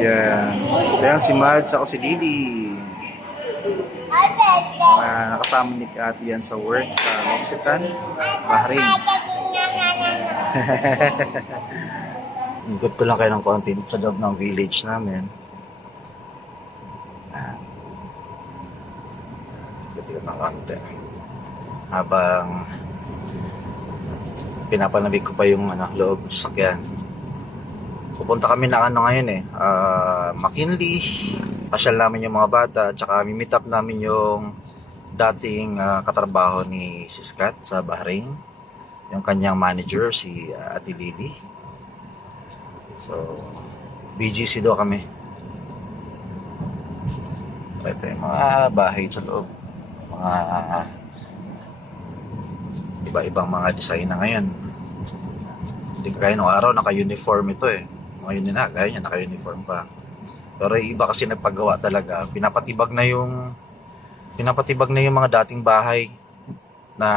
Yeah. Ayan si Mads, ako si Didi. Nakasama ni Ate yan sa work sa Mexican, Bahrain. Ikot ko lang kayo ng konti dito sa loob ng village namin. Ikot ko ng konti. Habang pinapanamig ko pa yung loob ng sasakyan. Pupunta kami na ngayon McKinley. Pasyal namin yung mga bata at saka meet up namin yung dating katrabaho ni Sis Kat sa Bahrain, yung kanyang manager si Ate Lily. So BGC daw kami. Ito yung mga bahay sa loob, mga iba-ibang mga design na ngayon. Hindi kaya nung araw naka-uniform ito ngayon na kaya niya naka-uniform pa. Pero iba kasi nagpagawa talaga. Pinapatibag na yung mga dating bahay na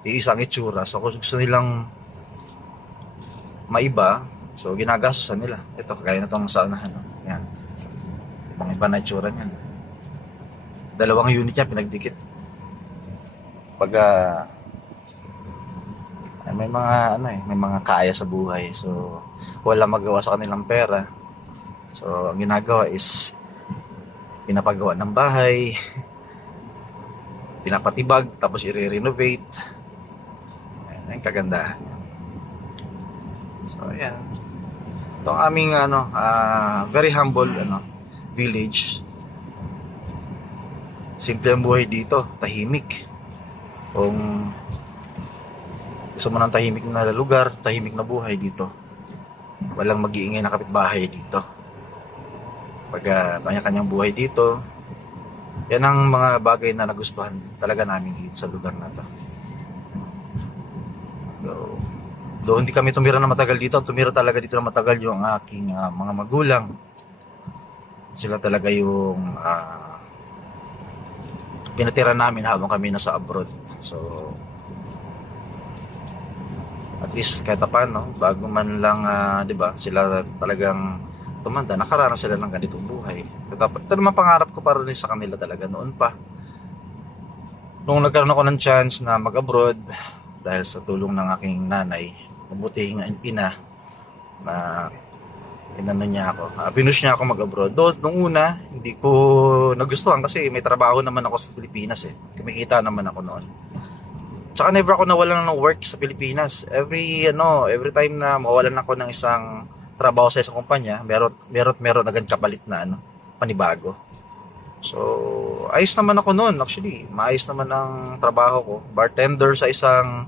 iisang itsura. So kung gusto nilang maiba, so ginagastosan nila. Ito, kagaya na itong sa unahan. Yan. Mga iba na itsura niyan. Dalawang unit niya pinagdikit. Pag may mga may mga kaya sa buhay. So wala magawa sa kanilang pera. So, ang ginagawa is pinapagawa ng bahay, pinapatibag, tapos i-renovate. Ayan, yung kagandahan. So, ayan. Ito ang aming very humble village. Simple ang buhay dito, tahimik. Kung gusto mo ng tahimik na lugar, tahimik na buhay dito. Walang mag-iingay na kapitbahay dito. Pag kanya-kanyang buhay dito, yan ang mga bagay na nagustuhan talaga namin dito sa lugar na to. So, hindi kami tumira na matagal dito. Tumira talaga dito na matagal yung aking mga magulang. Sila talaga yung pinatira namin habang kami nasa abroad. So, at least kahit paano, bago man lang, di ba, sila talagang tumanda, nakaranas sila ng ganitong buhay. Ito naman pangarap ko para rin sa kanila talaga noon pa. Nung nagkaroon ako ng chance na mag-abroad, dahil sa tulong ng aking nanay, mabutihing ina, na inano niya ako, pinush niya ako mag-abroad. Nung una, hindi ko nagustuhan kasi may trabaho naman ako sa Pilipinas Kumikita naman ako noon. Tsaka never ako nawalan ng work sa Pilipinas. Every time na mawalan ako ng isang trabaho sa isang kumpanya, meron agad kapalit na panibago. So, ayos naman ako noon actually. Maayos naman ang trabaho ko. Bartender sa isang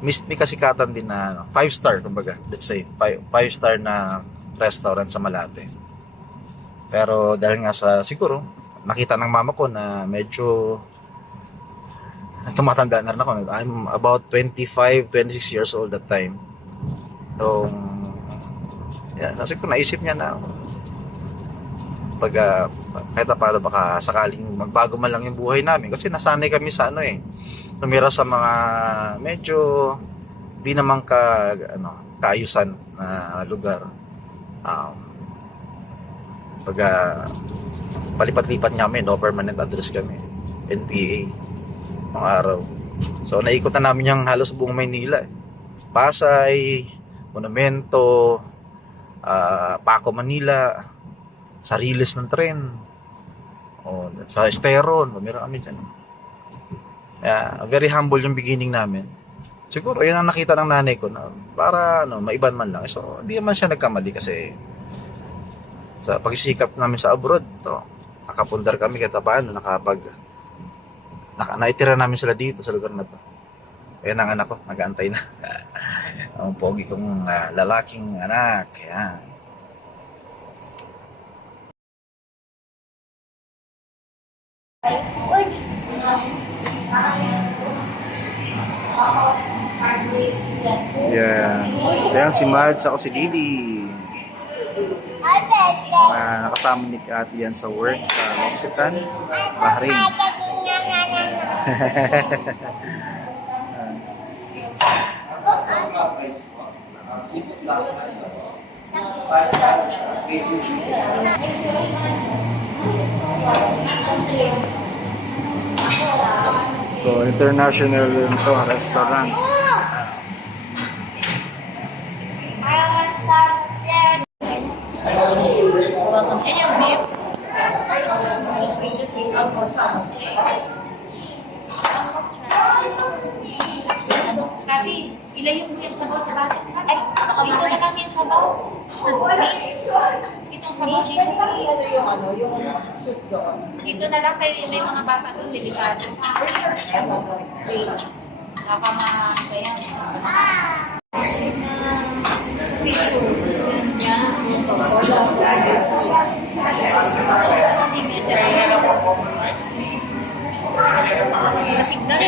may kasikatan din na 5-star kumbaga. Let's say 5-star na restaurant sa Malate. Pero dahil nga siguro nakita ng mama ko na medyo tumatanda na rin ako. I'm about 25, 26 years old that time. So, naisip niya na kahit paano baka sakaling magbago man lang yung buhay namin. Kasi nasanay kami sa tumira sa mga medyo di naman kaayusan na lugar. Palipat-lipat kami, no permanent address kami. NPA. Nung araw. So, naikot na namin yung halos buong Maynila. Pasay, Monumento, Paco, Manila, Sariles ng tren, sa Esteron, meron kami dyan. Very humble yung beginning namin. Siguro yun ang nakita ng nanay ko na para maiban man lang. So hindi man siya nagkamali kasi sa pagsisikap namin sa abroad, nakapundar kami kahit paano, naitira namin sila dito sa lugar na to. Ayan ang anak ko, nag-aantay na. Ang pogi kong lalaking anak. Ayan. Yeah. Ayan si Mads, ako si Didi. Nakasama ni Ate yan sa work sa Mexican, Bahrain. So, international yun to, restaurant. And yung beef? Sweet ako sa Kati, ilan yung sabaw sa bata? Ay, dito na lang yung sabaw. Please. Itong sabaw dito. Yung soup doon. Dito na lang kay may mga bata doon, delikado. Baka ganyan. Signal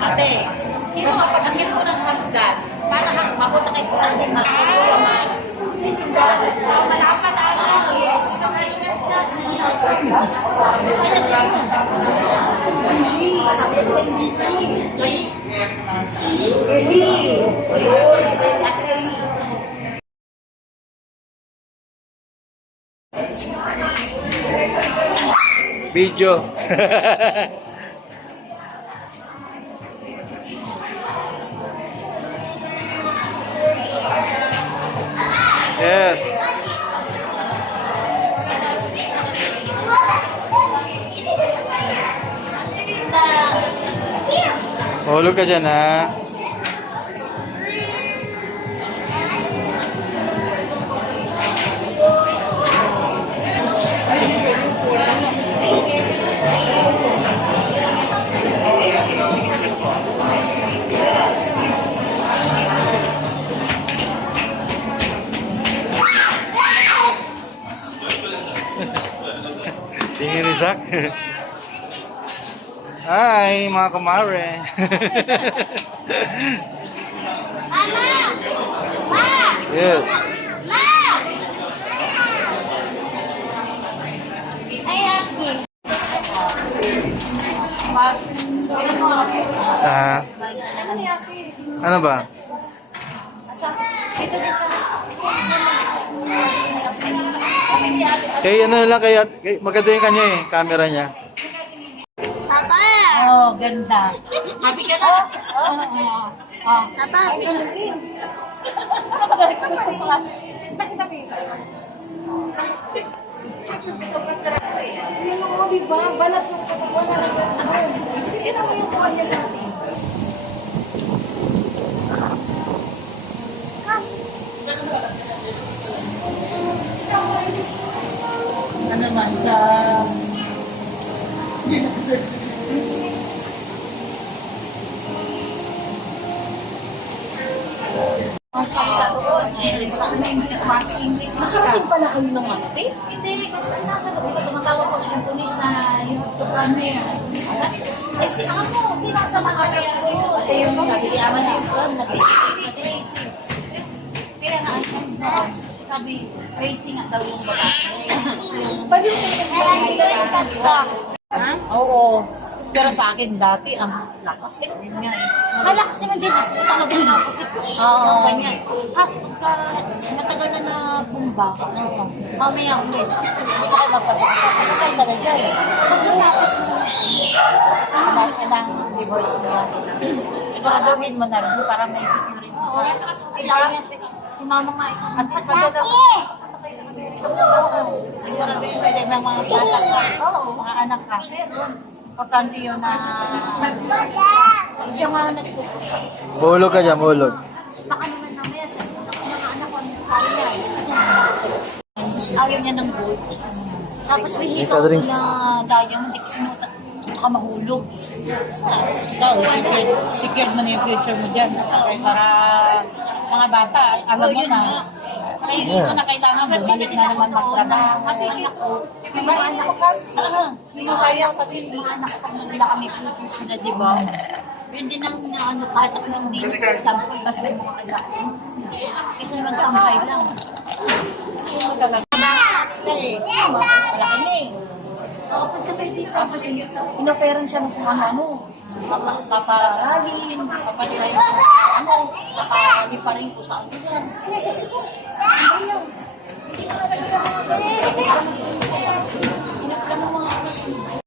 ate, sino kapasakit mo ng hagdan? Para mapunta kay ate makakagaman. Malapad ako. Video. Yes. Hulog ka dyan, ha? Tingin ni Zach. Hi, mga kumare. Mama! Ma! Yes. Ma! Ay, Aki. Ah, ano ba? Dito din sa... Kay ano lang, kay maganda yung kanya camera niya. Papa! Oh, ganda. Happy ka na? Oo. Oh. Papa, happy shooting. Ano ba dahil gusto mo nga? Ano mo, di ba? Balat yung katawan na nagandun. Sige na mo yung kuha niya sa atin. Ano man sa... Ang salita doon, English. Masarating pala kayo ng ano? Hindi, kasi sinasagot ko, tumatawag ko ng police na yung come here. Sabi, eh si Amo, sinasama ka kaya ko. Kasi yung sabi ni Ama na yun, na-tracing. Kaya na, sabi, tracing nga daw yung babae. Pwede yung kasi Ha? Oo. Pero sa akin dati, ang lakas. Ganyan. Malakas naman din ako. Talaga na ako si Push. Oo. Ganyan. Kaso pagka matagal na bumba, mamaya ulit. Hindi ko kayo magpapakasa. Kasi talaga dyan. Pagkatapos mo, Dahil ka ng divorce niya. Siguraduhin mo na rin para may security. kailangan yan. Si mama nga isang At least maganda. Siguraduhin mo din ng mga bata ka. Oo, mga anak ka. Importante yun na siya nga nagpupush. Bulog ka dyan, bulog. Baka naman namaya sa mga anak ko ang kaya. Ayaw niya ng gold. Tapos may hikaw ko drink. na dayang hindi ko sinutat. Baka mahulog. ikaw, secured mo na yung future mo dyan. Para mga bata, alam mo na. Kaya hindi mo na kailangan bumalik na naman magtrabaho. At anak ko, may mga anak ko, may mga kaya ko kasi yung mga anak ko pag nila kami future sila, di ba? Yun din ang ano, kahit ako ng hindi, for example, basta yung mga kailangan. Kasi naman tambay lang. Malaki na eh. Oo, pagka may dito. Tapos inoperan siya ng kung ano-ano. paparalin, papadirahin ko ano, paparali pa rin ko sa lugar. Hinap lang ng mga anak ko.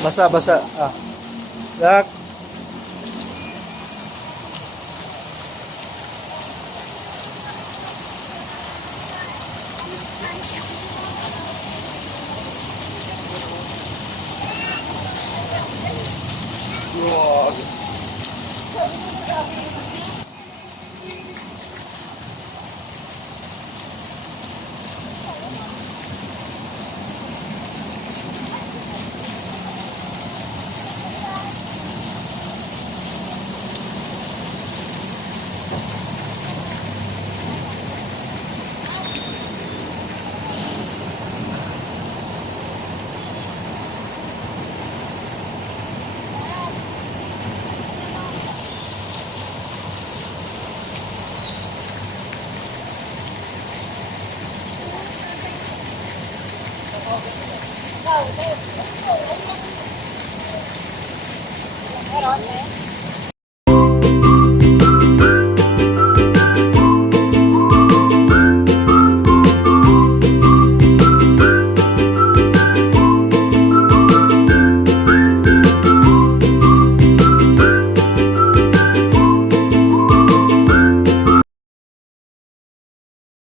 Basa. Ah. Yak. Wow.